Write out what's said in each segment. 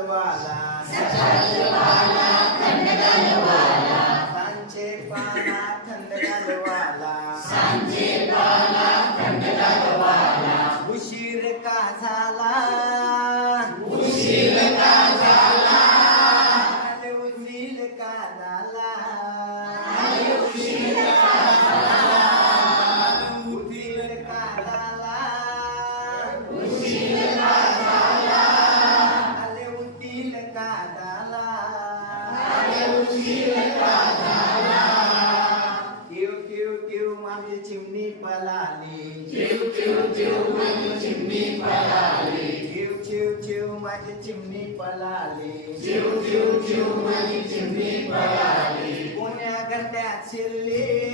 वाला चिव माझी चिमणी पळाली चिव चिव चिव माझी चिमणी पळाली चिव चिव चिव माझी चिमणी पळाली कोण्या करण्यात शिरली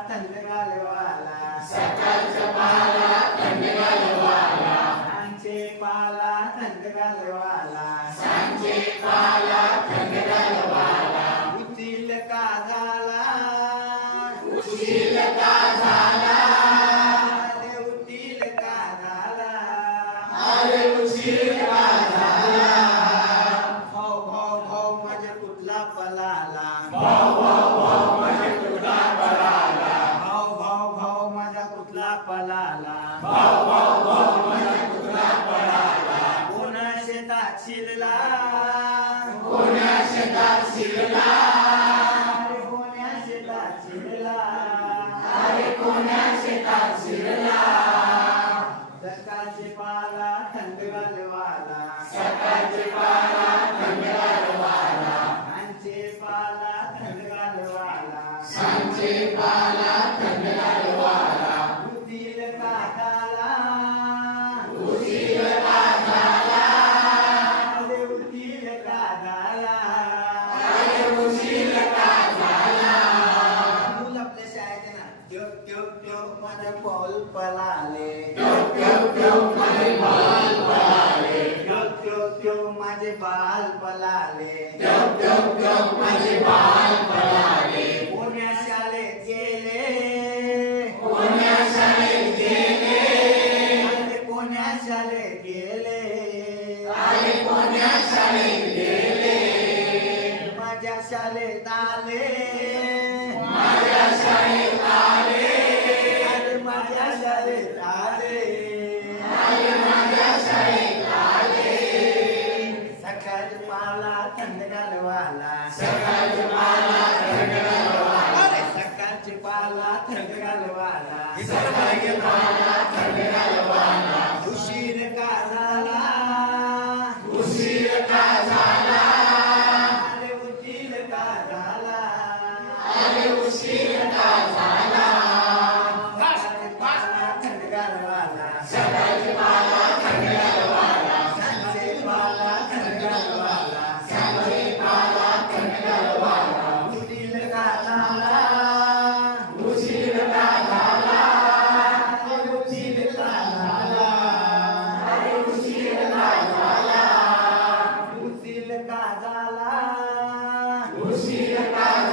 थंडगालवाला सकाळच्या पाला थंडगालवाला सांचे का झाला उचील का झाला का झाला अरे उचील का झाला भाऊ भाऊ कुठला पलाला भाऊ Yeah, see you now. पाला थंड घालवाला सर्व Oxi, é